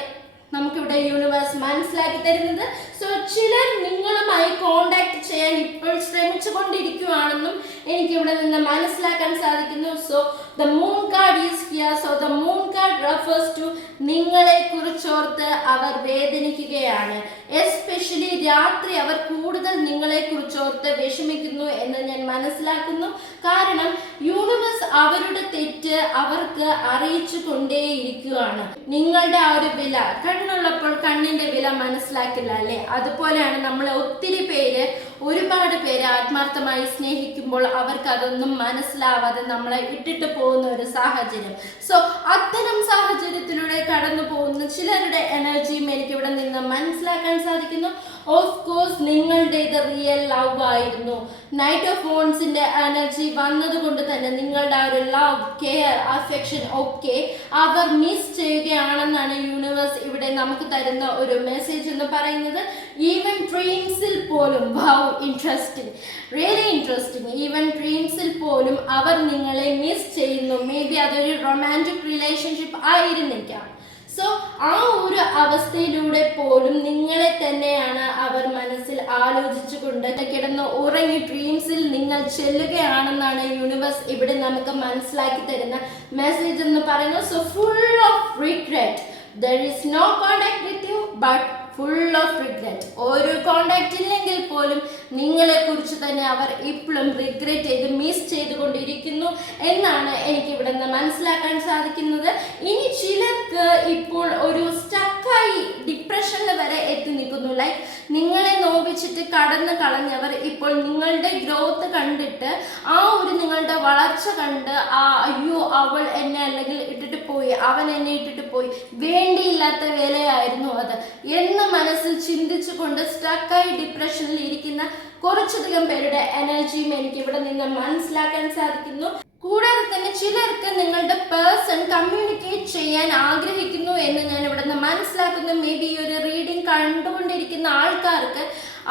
നമുക്കിവിടെ യൂണിവേഴ്സ് മനസ്സിലാക്കി തരുന്നത്. സോ ചിലർ നിങ്ങളുമായി കോണ്ടാക്ട് ചെയ്യാൻ ഇപ്പോൾ ശ്രമിച്ചു കൊണ്ടിരിക്കുകയാണെന്നും എനിക്ക് ഇവിടെ നിന്ന് മനസ്സിലാക്കാൻ സാധിക്കുന്നു. So the moon card is here so the moon card refers to നിങ്ങളെ കുറിച്ചോർത്ത് അവർ വേദനിക്കുകയാണ്. എസ്പെഷ്യലി രാത്രി അവർ കൂടുതൽ നിങ്ങളെ കുറിച്ചോർത്ത് വിഷമിക്കുന്നു എന്ന് ഞാൻ മനസ്സിലാക്കുന്നു. കാരണം യൂണിവേഴ്സ് അവരുടെ തെറ്റ് അവർക്ക് അറിയിച്ചു കൊണ്ടേയിരിക്കുകയാണ് നിങ്ങളുടെ ആ ഒരു വില കണ്ണുള്ളപ്പോൾ കണ്ണിന്റെ വില മനസ്സിലാക്കില്ല അല്ലേ? അതുപോലെയാണ് നമ്മൾ ഒത്തിരി പേര് ഒരുപാട് പേര് ആത്മാർത്ഥമായി സ്നേഹിക്കുമ്പോൾ അവർക്ക് അതൊന്നും മനസ്സിലാവാതെ നമ്മളെ ഇട്ടിട്ട് പോകുന്ന ഒരു സാഹചര്യം. സോ അത്തരം സാഹചര്യത്തിലൂടെ കടന്നു പോകുന്ന ചിലരുടെ എനർജിയും എനിക്ക് ഇവിടെ നിന്ന് മനസ്സിലാക്കാൻ സാധിക്കുന്നു. ഓഫ് കോഴ്സ് നിങ്ങളുടേത് റിയൽ ലവ് ആയിരുന്നു. നൈറ്റ് ഓഫ് ഫോൺസിന്റെ എനർജി വന്നതുകൊണ്ട് തന്നെ നിങ്ങളുടെ ആ ഒരു ലവ് കെയർ അഫെക്ഷൻ ഒക്കെ അവർ മിസ് ചെയ്യുകയാണെന്നാണ് യൂണിവേഴ്സ് ഇവിടെ നമുക്ക് തരുന്ന ഒരു മെസ്സേജ് എന്ന് പറയുന്നത്. ഈവൻ ഡ്രീംസിൽ പോലും wow interesting really interesting even ഡ്രീംസിൽ പോലും അവർ നിങ്ങളെ മിസ് ചെയ്യുന്നു. മേ ബി അതൊരു റൊമാന്റിക് റിലേഷൻഷിപ്പ് ആയിരുന്നിരിക്കാം. സോ ആ ഒരു അവസ്ഥയിലൂടെ പോലും നിങ്ങളെ തന്നെയാണ് അവർ മനസ്സിൽ ആലോചിച്ചുകൊണ്ട് കിടന്ന് ഉറങ്ങി ഡ്രീംസിൽ നിങ്ങൾ ചെല്ലുകയാണെന്നാണ് യൂണിവേഴ്സ് ഇവിടെ നമുക്ക് മനസ്സിലാക്കി തരുന്ന മെസ്സേജ് എന്ന് പറയുന്നത്. So full of regret there is no contact with you but full of regret ഒരു കോണ്ടാക്ട് ഇല്ലെങ്കിൽ പോലും നിങ്ങളെ കുറിച്ച് തന്നെ അവർ ഇപ്പോഴും റിഗ്രറ്റ് ചെയ്ത് മിസ് ചെയ്തുകൊണ്ടിരിക്കുന്നു എന്നാണ് എനിക്ക് ഇവിടെ നിന്ന് മനസ്സിലാക്കാൻ സാധിക്കുന്നത്. ഇനി ചിലർക്ക് ഇപ്പോൾ ഒരു സ്റ്റക്കായി ഡിപ്രഷനിൽ വരെ എത്തി നിൽക്കുന്നു. ലൈക്ക് നിങ്ങളെ നോവിച്ചിട്ട് കടന്നു കളഞ്ഞവർ ഇപ്പോൾ നിങ്ങളുടെ ഗ്രോത്ത് കണ്ടിട്ട് ആ ഒരു നിങ്ങളുടെ വളർച്ച കണ്ട് ആ അയ്യോ അവൾ എന്നെ അല്ലെങ്കിൽ ഇട്ടിട്ട് പോയി അവൻ എന്നെ ഇട്ടിട്ട് പോയി വേണ്ടിയില്ലാത്ത വേലയായിരുന്നു അത് എന്ന് മനസ്സിൽ ചിന്തിച്ചുകൊണ്ട് സ്റ്റക്കായി ഡിപ്രഷനിൽ ഇരിക്കുന്ന കുറച്ചധികം പേരുടെ എനർജിയും എനിക്ക് ഇവിടെ നിന്ന് മനസ്സിലാക്കാൻ സാധിക്കുന്നു. കൂടാതെ തന്നെ ചിലർക്ക് നിങ്ങളുടെ പേഴ്സൺ കമ്മ്യൂണിക്കേറ്റ് ചെയ്യാൻ ആഗ്രഹിക്കുന്നു എന്ന് ഞാൻ ഇവിടെ നിന്ന് മനസ്സിലാക്കുന്നു. മേ ബി ഒരു റീഡിംഗ് കണ്ടുകൊണ്ടിരിക്കുന്ന ആൾക്കാർക്ക്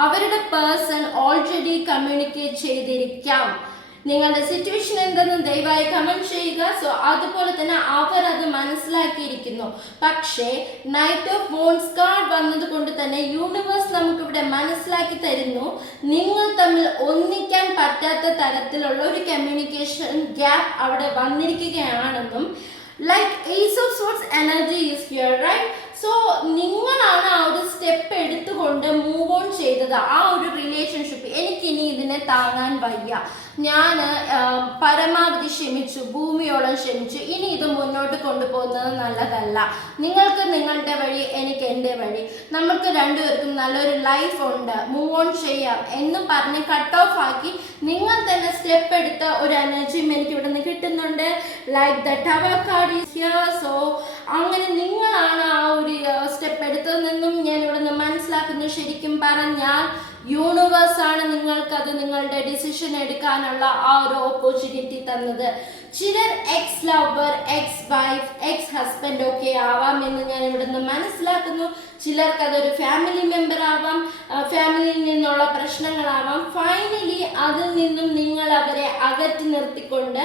അവരുടെ പേഴ്സൺ ഓൾറെഡി കമ്മ്യൂണിക്കേറ്റ് ചെയ്തിരിക്കാം. നിങ്ങളുടെ സിറ്റുവേഷൻ എന്തെന്ന് ദയവായി കമന്റ് ചെയ്യുക. സോ അതുപോലെ തന്നെ അവർ അത് മനസ്സിലാക്കിയിരിക്കുന്നു. പക്ഷേ നൈറ്റ് ഓഫ് ബോൺസ് കാർഡ് വന്നത് കൊണ്ട് തന്നെ യൂണിവേഴ്സ് നമുക്കിവിടെ മനസ്സിലാക്കി തരുന്നു. നിങ്ങൾ തമ്മിൽ ഒന്നിക്കാൻ പറ്റാത്ത തരത്തിലുള്ള ഒരു കമ്മ്യൂണിക്കേഷൻ ഗ്യാപ്പ് അവിടെ വന്നിരിക്കുകയാണെന്നും like ace of swords energy is here right so നിങ്ങളാണ് ആ ഒരു സ്റ്റെപ്പ് എടുത്തുകൊണ്ട് മൂവ് ഓൺ ചെയ്തത്. ആ ഇതിനെ താങ്ങാൻ വയ്യ. ഞാൻ പരമാവധി ക്ഷമിച്ചു ഭൂമിയോളം ക്ഷമിച്ചു. ഇനി ഇത് മുന്നോട്ട് കൊണ്ടുപോകുന്നത് നല്ലതല്ല. നിങ്ങൾക്ക് നിങ്ങളുടെ വഴി എനിക്ക് എന്റെ വഴി. നമുക്ക് രണ്ടുപേർക്കും നല്ലൊരു ലൈഫ് ഉണ്ട്. മൂവ് ഓൺ ചെയ്യാം. എന്ന് പറഞ്ഞ് കട്ട് ഓഫ് ആക്കി നിങ്ങൾ തന്നെ സ്റ്റെപ്പ് എടുത്ത ഒരു എനർജിയും എനിക്ക് ഇവിടെ നിന്ന് കിട്ടുന്നുണ്ട്. Like the tower card is here so അങ്ങനെ നിങ്ങളാണ് ആ ഒരു സ്റ്റെപ്പ് എടുത്തതെന്നും ഞാൻ ഇവിടെ നിന്ന് മനസ്സിലാക്കുന്നു. ശരിക്കും പറഞ്ഞാൽ യൂണിവേഴ്സ് ആണ് നിങ്ങൾക്ക് അത് നിങ്ങളുടെ ഡിസിഷൻ എടുക്കാനുള്ള ആ ഒരു ഓപ്പർച്യൂണിറ്റി തന്നത്. ചിലർ ex lover ex wife ex husband ഒക്കെ ആവാം എന്ന് ഞാൻ ഇവിടെ നിന്ന് മനസ്സിലാക്കുന്നു. ചിലർക്ക് അതൊരു ഫാമിലി മെമ്പർ ആവാം ഫാമിലിയിൽ നിന്നുള്ള പ്രശ്നങ്ങളാവാം. ഫൈനലി അതിൽ നിന്നും നിങ്ങൾ അവരെ അകറ്റി നിർത്തിക്കൊണ്ട്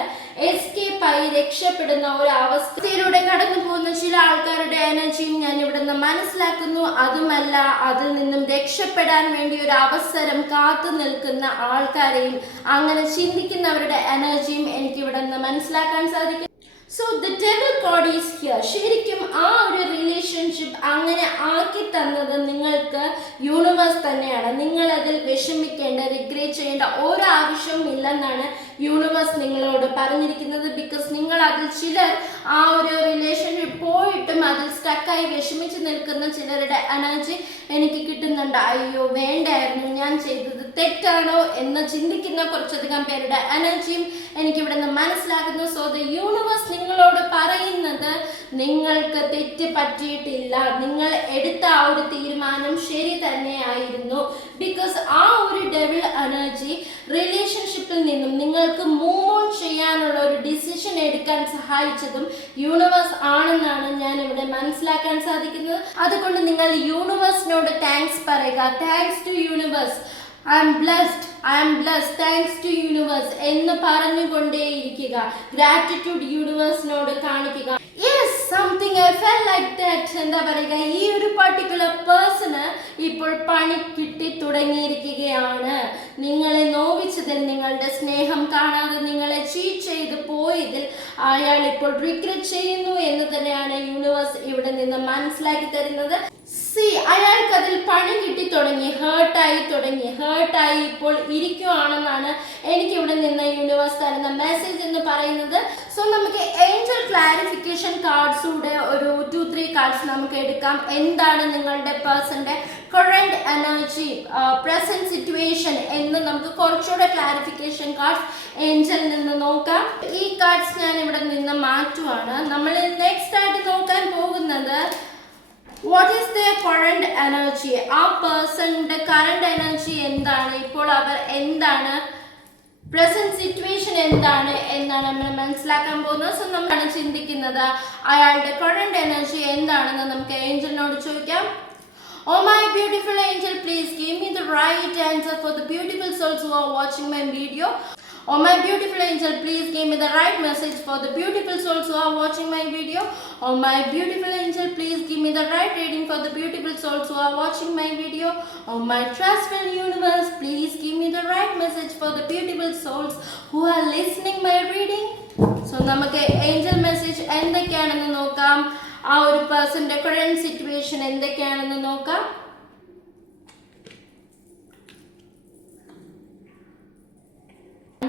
എസ്കേപ്പ് ആയി രക്ഷപ്പെടുന്ന ഒരു അവസ്ഥയിലൂടെ കടന്നു പോകുന്ന ചില ആൾക്കാരുടെ എനർജിയും ഞാൻ ഇവിടെ നിന്ന് മനസ്സിലാക്കുന്നു. അതുമല്ല അതിൽ നിന്നും രക്ഷപ്പെടാൻ വേണ്ടി ഒരു അവസരം കാത്തു നിൽക്കുന്ന ആൾക്കാരെയും അങ്ങനെ ചിന്തിക്കുന്നവരുടെ എനർജിയും എനിക്ക് ഇവിടെ നിന്ന് മനസ്സിലാക്കാൻ സാധിക്കും. So the devil card is here ശരിക്കും ആ ഒരു റിലേഷൻഷിപ്പ് അങ്ങനെ ആക്കി തന്നത് നിങ്ങൾക്ക് യൂണിവേഴ്സ് തന്നെയാണ്. നിങ്ങൾ അതിൽ വിഷമിക്കേണ്ട റിഗ്രേറ്റ് ചെയ്യേണ്ട ഒരു ആവശ്യവും ഇല്ലെന്നാണ് യൂണിവേഴ്സ് നിങ്ങളോട് പറഞ്ഞിരിക്കുന്നത് ബിക്കോസ് നിങ്ങൾ അതിൽ ചിലർ ആ ഒരു റിലേഷൻഷിപ്പ് പോയിട്ടും അതിൽ സ്റ്റക്കായി വിഷമിച്ച് നിൽക്കുന്ന ചിലരുടെ എനർജി എനിക്ക് കിട്ടുന്നുണ്ട്. അയ്യോ വേണ്ടായിരുന്നു. ഞാൻ ചെയ്തത് തെറ്റാണോ എന്ന് ചിന്തിക്കുന്ന കുറച്ചധികം പേരുടെ എനർജിയും എനിക്ക് ഇവിടെ നിന്ന് മനസ്സിലാക്കുന്നു സോ ദ യൂണിവേഴ്സ് നിങ്ങളോട് പറയുന്നത് നിങ്ങൾക്ക് തെറ്റ് പറ്റിയിട്ടില്ല. നിങ്ങൾ എടുത്ത ആ ഒരു തീരുമാനം ശരി തന്നെയായിരുന്നു. ബിക്കോസ് ആ ഒരു ഡെവിൾ എനർജി റിലേഷൻഷിപ്പിൽ നിന്നും നിങ്ങൾക്ക് മൂവ് ഓൺ ചെയ്യാനുള്ള ഒരു ഡിസിഷൻ എടുക്കാൻ സഹായിച്ചതും യൂണിവേഴ്സ് ആണെന്നാണ് ഞാൻ ഇവിടെ മനസ്സിലാക്കാൻ സാധിക്കുന്നത്. അതുകൊണ്ട് നിങ്ങൾ യൂണിവേഴ്സിനോട് താങ്ക്സ് പറയുക. Thanks to universe I am blessed I am blessed thanks to universe എന്ന് പറഞ്ഞുകൊണ്ടേയിരിക്കുക. ഗ്രാറ്റിറ്റ്യൂഡ് യൂണിവേഴ്സിനോട് കാണിക്കുക. സംതിങ് ലൈക്ക് ദാറ്റ് എന്താ പറയുക? ഈ ഒരു പർട്ടിക്കുലർ പേഴ്സണ് ഇപ്പോൾ പണി കിട്ടി തുടങ്ങിയിരിക്കുകയാണ്. നിങ്ങളെ നോവിച്ചതിൽ നിങ്ങളുടെ സ്നേഹം കാണാതെ നിങ്ങളെ ചീറ്റ് ചെയ്ത് പോയതിൽ അയാൾ ഇപ്പോൾ റിഗ്രറ്റ് ചെയ്യുന്നു എന്ന് തന്നെയാണ് യൂണിവേഴ്സ് ഇവിടെ നിന്ന് മനസ്സിലാക്കി തരുന്നത്. സി അയാൾക്ക് അതിൽ പണി കിട്ടി തുടങ്ങി ഹേർട്ടായി തുടങ്ങി. ഹേർട്ടായി ഇപ്പോൾ ഇരിക്കുവാണെന്നാണ് എനിക്ക് ഇവിടെ നിന്ന് യൂണിവേഴ്സ് തരുന്ന മെസ്സേജ് എന്ന് പറയുന്നത്. സോ നമുക്ക് ഏഞ്ചൽ ക്ലാരിഫിക്കേഷൻ കാർഡ്സൂടെ ഒരു ടു ത്രീ കാർഡ്സ് നമുക്ക് എടുക്കാം. എന്താണ് നിങ്ങളുടെ പേഴ്സന്റെ കറണ്ട് എനർജി പ്രസന്റ് സിറ്റുവേഷൻ എന്ന് നമുക്ക് കുറച്ചുകൂടെ ക്ലാരിഫിക്കേഷൻ കാർഡ്സ് ഏഞ്ചലിൽ നിന്ന് നോക്കാം. ഈ കാർഡ്സ് ഞാൻ ഇവിടെ നിന്ന് മാറ്റുവാണ്. നമ്മൾ നെക്സ്റ്റ് ആയിട്ട് നോക്കാൻ പോകുന്നത് what is the current energy ആ പേഴ്സണിന്റെ കറണ്ട് എനർജി എന്താണ്? ഇപ്പോൾ അവർ എന്താണ്? പ്രസന്റ് സിറ്റുവേഷൻ എന്താണ് എന്നാണ് നമ്മൾ മനസ്സിലാക്കാൻ പോകുന്നത്. സോ നമ്മളാണ് ചിന്തിക്കുന്നത് അയാളുടെ കറണ്ട് എനർജി എന്താണെന്ന് നമുക്ക് ഏഞ്ചലിനോട് ചോദിക്കാം. ഓ my beautiful angel please give me the right answer for the beautiful souls who are watching my video. Oh my beautiful angel, please give me the right message for the beautiful souls who are watching my video. Oh my beautiful angel, please give me the right reading for the beautiful souls who are watching my video. Oh my trustful universe, please give me the right message for the beautiful souls who are listening my reading. So നമുക്ക് ഏഞ്ചൽ മെസ്സേജ് എന്തൊക്കെയാണെന്ന് നോക്കാം ആ ഒരു പേഴ്സന്റെ കറണ്ട് സിറ്റുവേഷൻ എന്തൊക്കെയാണെന്ന് നോക്കാം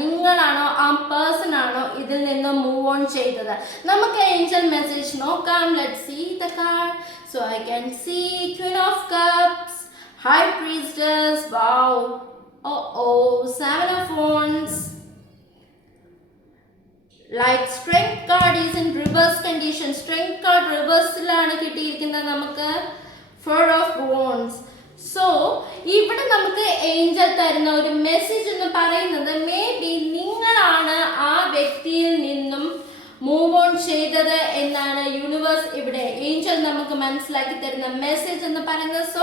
നിങ്ങളാണോ ആ പേഴ്സൺ ആണോ ഇതിൽ നിന്ന് മൂവ് ഓൺ ചെയ്തത്? നമുക്ക് ഏഞ്ചൽ മെസ്സേജ് നോക്കാം. Let see the card so I can see queen of cups high priestess wow oh oh seven of phones like strength card is in reverse condition strength card റിവേഴ്സിലാണ് കിട്ടിയിരിക്കുന്നത് നമുക്ക്. ഫോർ ഓഫ് വോൺസ് സോ ഇവിടെ നമുക്ക് ഏഞ്ചൽ തരുന്ന ഒരു മെസ്സേജ് എന്ന് പറയുന്നത് മേ ബി നിങ്ങളാണ് ആ വ്യക്തിയിൽ നിന്നും മൂവ് ഓൺ ചെയ്തത് എന്നാണ് യൂണിവേഴ്സ് ഇവിടെ ഏഞ്ചൽ നമുക്ക് മനസ്സിലാക്കി തരുന്ന മെസ്സേജ് എന്ന് പറയുന്നത്. സോ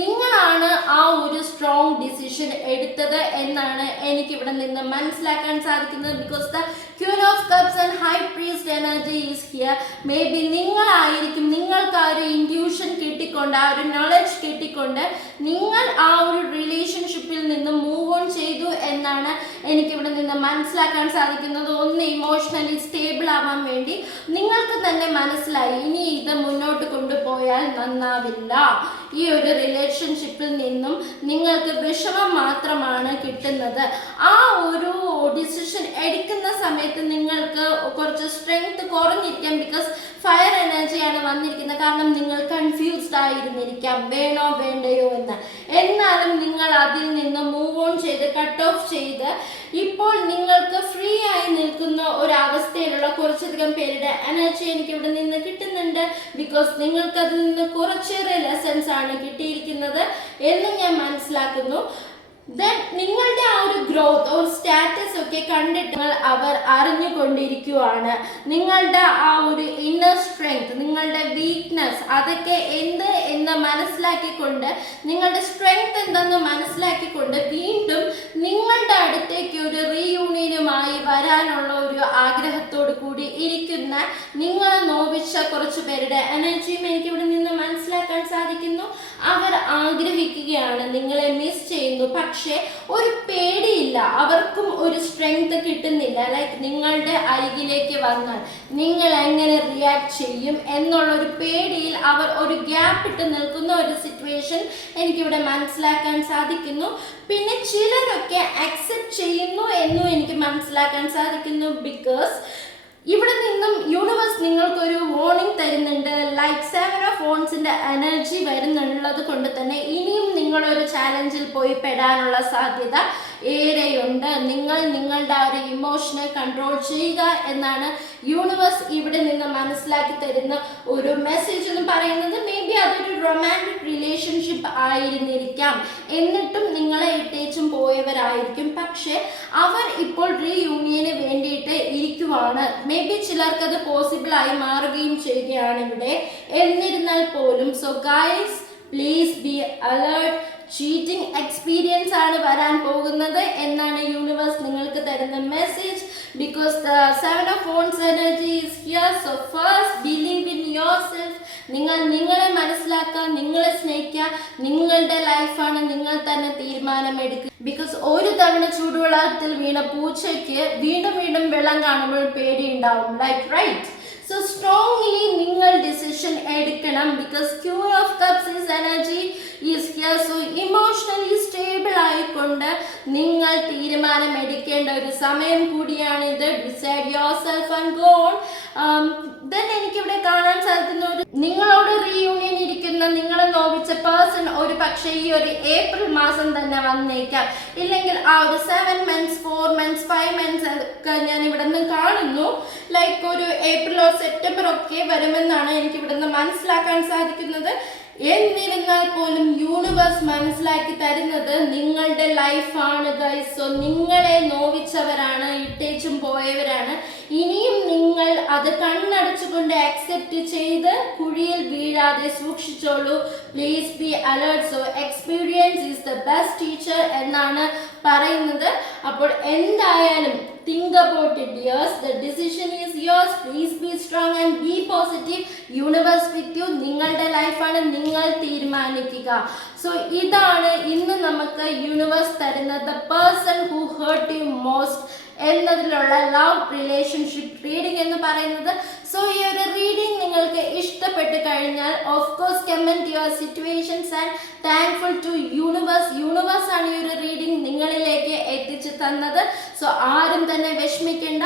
നിങ്ങളാണ് ആ ഒരു സ്ട്രോങ് ഡിസിഷൻ എടുത്തത് എന്നാണ് എനിക്ക് ഇവിടെ നിന്ന് മനസ്സിലാക്കാൻ സാധിക്കുന്നത്. Because the queen of cups and high priest energy is here maybe നിങ്ങളായിരിക്കും നിങ്ങൾക്ക് ആ ഒരു ഇൻഡ്യൂഷൻ കിട്ടിക്കൊണ്ട് ആ ഒരു നോളജ് കിട്ടിക്കൊണ്ട് നിങ്ങൾ ആ ഒരു റിലേഷൻഷിപ്പിൽ നിന്ന് മൂവ് ഓൺ ചെയ്തു എന്നാണ് എനിക്കിവിടെ നിന്ന് മനസ്സിലാക്കാൻ സാധിക്കുന്നത്. ഒന്ന് ഇമോഷണലി സ്റ്റേബിൾ ആവാൻ വേണ്ടി നിങ്ങൾക്ക് തന്നെ മനസ്സിലായി. ഇനി ഇത് മുന്നോട്ട് കൊണ്ടുപോയാൽ നന്നാവില്ല. ഈ ഒരു റിലേഷൻഷിപ്പിൽ നിന്നും നിങ്ങൾക്ക് വിഷമം മാത്രമാണ് കിട്ടുന്നത്. ആ ഒരു ഡിസിഷൻ എടുക്കുന്ന സമയത്ത് നിങ്ങൾക്ക് കുറച്ച് സ്ട്രെങ്ത് കുറഞ്ഞിരിക്കാം ബിക്കോസ് ഫയർ എനർജിയാണ് വന്നിരിക്കുന്നത്. കാരണം നിങ്ങൾ കൺഫ്യൂസ്ഡ് ആയിരുന്നിരിക്കാം. വേണോ വേണ്ടയോ എന്ന്. എന്നാലും നിങ്ങൾ അതിൽ നിന്ന് മൂവ് ഓൺ ചെയ്ത് കട്ട് ഓഫ് ചെയ്ത് ഇപ്പോൾ നിങ്ങൾക്ക് ഫ്രീ ആയി നിൽക്കുന്ന ഒരു അവസ്ഥയിലുള്ള കുറച്ചധികം പേരുടെ എനർജി എനിക്ക് ഇവിടെ നിന്ന് കിട്ടുന്നുണ്ട്. ബിക്കോസ് നിങ്ങൾക്ക് അതിൽ നിന്ന് കുറച്ചേറെ ലെസൺസ് ആണ് കിട്ടിയിരിക്കുന്നത് എന്നും ഞാൻ മനസ്സിലാക്കുന്നു. നിങ്ങളുടെ ആ ഒരു ഗ്രോത്ത് ഒരു സ്റ്റാറ്റസ് ഒക്കെ കണ്ടിട്ട് അവർ അറിഞ്ഞുകൊണ്ടിരിക്കുവാണ്. നിങ്ങളുടെ ആ ഒരു ഇന്നർ സ്ട്രെങ്ത് നിങ്ങളുടെ വീക്ക്നെസ് അതൊക്കെ എന്ത് എന്ന് മനസ്സിലാക്കിക്കൊണ്ട് നിങ്ങളുടെ സ്ട്രെങ്ത് എന്തെന്ന് മനസ്സിലാക്കിക്കൊണ്ട് വീണ്ടും നിങ്ങളുടെ അടുത്തേക്ക് ഒരു റീയൂണിയനുമായി വരാനുള്ള ഒരു ആഗ്രഹത്തോടു കൂടി ഇരിക്കുന്ന നിങ്ങളെ നോവിച്ച കുറച്ച് പേരുടെ എനർജിയും എനിക്ക് ഇവിടെ നിന്ന് മനസ്സിലാക്കാൻ സാധിക്കുന്നു. അവർ ആഗ്രഹിക്കുകയാണ് നിങ്ങളെ മിസ് ചെയ്യുന്നു. പക്ഷേ ഒരു പേടിയില്ല. അവർക്കും ഒരു സ്ട്രെങ്ത് കിട്ടുന്നില്ല. ലൈക്ക് നിങ്ങളുടെ അരികിലേക്ക് വന്നാൽ നിങ്ങൾ എങ്ങനെ റിയാക്ട് ചെയ്യും എന്നുള്ള ഒരു പേടിയിൽ അവർ ഒരു ഗ്യാപ്പ് ഇട്ട് നിൽക്കുന്ന ഒരു സിറ്റുവേഷൻ എനിക്കിവിടെ മനസ്സിലാക്കാൻ സാധിക്കുന്നു. പിന്നെ ചിലരൊക്കെ അക്സെപ്റ്റ് ചെയ്യുന്നു എന്നും എനിക്ക് മനസ്സിലാക്കാൻ സാധിക്കുന്നു ബിക്കോസ് ഇവിടെ നിന്നും യൂണിവേഴ്സ് നിങ്ങൾക്കൊരു ലൈക്ക് സെവൻ ഓഫ് ഫോൺസിന്റെ എനർജി വരുന്നുള്ളത് കൊണ്ട് തന്നെ ഇനിയും നിങ്ങളൊരു ചാലഞ്ചിൽ പോയി പെടാനുള്ള സാധ്യത ഏറെയുണ്ട്. നിങ്ങൾ നിങ്ങളുടെ ആ ഒരു ഇമോഷനെ കൺട്രോൾ ചെയ്യുക എന്നാണ് യൂണിവേഴ്സ് ഇവിടെ നിന്ന് മനസ്സിലാക്കി തരുന്ന ഒരു മെസ്സേജ് എന്ന് പറയുന്നത്. മേ ബി അതൊരു റൊമാന്റിക് റിലേഷൻഷിപ്പ് ആയിരുന്നിരിക്കാം. എന്നിട്ടും നിങ്ങളെ ഇട്ടേച്ചും പോയവരായിരിക്കും. പക്ഷേ അവർ ഇപ്പോൾ റീയൂണിയന് വേണ്ടിയിട്ട് ഇരിക്കുവാണ്. മേ ബി ചിലർക്കത് പോസിബിൾ ആയി മാറുകയും ചെയ്യുകയാണ് ഇവിടെ. എന്നിരുന്നാൽ പോലും so guys please be alert cheating experience ആണ് വരാൻ പോകുന്നത് എന്നാണ് യൂണിവേഴ്സ് നിങ്ങൾക്ക് തരുന്ന message because the seven of phones energy is here so first believe in yourself നിങ്ങൾ നിങ്ങളെ മനസ്സിലാക്കുക നിങ്ങളെ സ്നേഹിക്കുക നിങ്ങളുടെ ലൈഫാണ് നിങ്ങൾ തന്നെ തീരുമാനമെടുക്കുക. ബിക്കോസ് ഒരു തവണ ചൂടുവെള്ളത്തിൽ വീണ പൂച്ചയ്ക്ക് വീണ്ടും വീണ്ടും വെള്ളം കാണുമ്പോൾ പേടിയുണ്ടാവും ലൈക്ക് റൈറ്റ് സോ സ്ട്രോങ്ലി നിങ്ങൾ ഡിസിഷൻ എടുക്കണം because queen of cups is energy is here so emotionally stable ആയിക്കൊണ്ട് നിങ്ങൾ തീരുമാനം എടുക്കേണ്ട ഒരു സമയം കൂടിയാണ് ഇത്. Decide yourself and gone then എനിക്കിവിടെ കാണാൻ സാധിക്കുന്ന. ഒരു നിങ്ങളോട് റീയൂണിയൻ ഇരിക്കുന്ന നിങ്ങളെ നോവിച്ച പേഴ്സൺ ഒരു പക്ഷേ ഈ ഒരു ഏപ്രിൽ മാസം തന്നെ വന്നേക്കാം. ഇല്ലെങ്കിൽ ആ ഒരു seven months four months five months ഒക്കെ ഞാൻ ഇവിടെ നിന്ന് കാണുന്നു. ലൈക്ക് ഒരു ഏപ്രിൽ ഓർ സെപ്റ്റംബർ ഒക്കെ വരുമെന്നാണ് എനിക്ക് ഇവിടെ നിന്ന് മനസ്സിലാക്കാൻ സാധിക്കുന്നത്. എന്നിരുന്നാൽ പോലും യൂണിവേഴ്സ് മനസ്സിലാക്കി തരുന്നത് നിങ്ങളുടെ ലൈഫാണ് ഗൈസ് സോ നിങ്ങളെ നോവിച്ചവരാണ് ഇട്ടേച്ചും പോയവരാണ്. ഇനിയും നിങ്ങൾ അത് കണ്ണടച്ചുകൊണ്ട് അക്സെപ്റ്റ് ചെയ്ത് കുഴിയിൽ വീഴാതെ സൂക്ഷിച്ചോളൂ. Please be alert so experience is the best teacher എന്നാണ് പറയുന്നത്. അപ്പോൾ എന്തായാലും think about it yours the decision is yours please be strong and be positive universe with you നിങ്ങളുടെ ലൈഫാണ് നിങ്ങൾ തീരുമാനിക്കുക. സോ ഇതാണ് ഇന്ന് നമുക്ക് യൂണിവേഴ്സ് തരുന്ന the person who hurt you most എന്നതിലുള്ള ലവ് റിലേഷൻഷിപ്പ് റീഡിംഗ് എന്ന് പറയുന്നത്. സോ ഈ ഒരു റീഡിംഗ് നിങ്ങൾക്ക് ഇഷ്ടപ്പെട്ട് കഴിഞ്ഞാൽ of course comment your situations and thankful to universe universe ആണ് ഈ ഒരു റീഡിംഗ് നിങ്ങളിലേക്ക് എത്തിച്ചു തന്നത്. സോ ആരും തന്നെ വിഷമിക്കേണ്ട.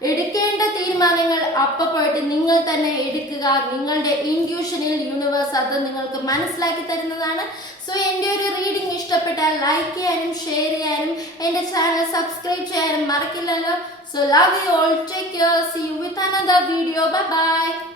എടുക്കേണ്ട തീരുമാനങ്ങൾ അപ്പപ്പോയിട്ട് നിങ്ങൾ തന്നെ എടുക്കുക. നിങ്ങളുടെ ഇൻഡ്യൂഷനിൽ യൂണിവേഴ്സ് അത് നിങ്ങൾക്ക് മനസ്സിലാക്കി തരുന്നതാണ്. സോ എന്റെ ഒരു റീഡിംഗ് ഇഷ്ടപ്പെട്ടാൽ ലൈക്ക് ചെയ്യാനും ഷെയർ ചെയ്യാനും എന്റെ ചാനൽ സബ്സ്ക്രൈബ് ചെയ്യാനും മറക്കില്ലല്ലോ. So love you all take your see with another video bye bye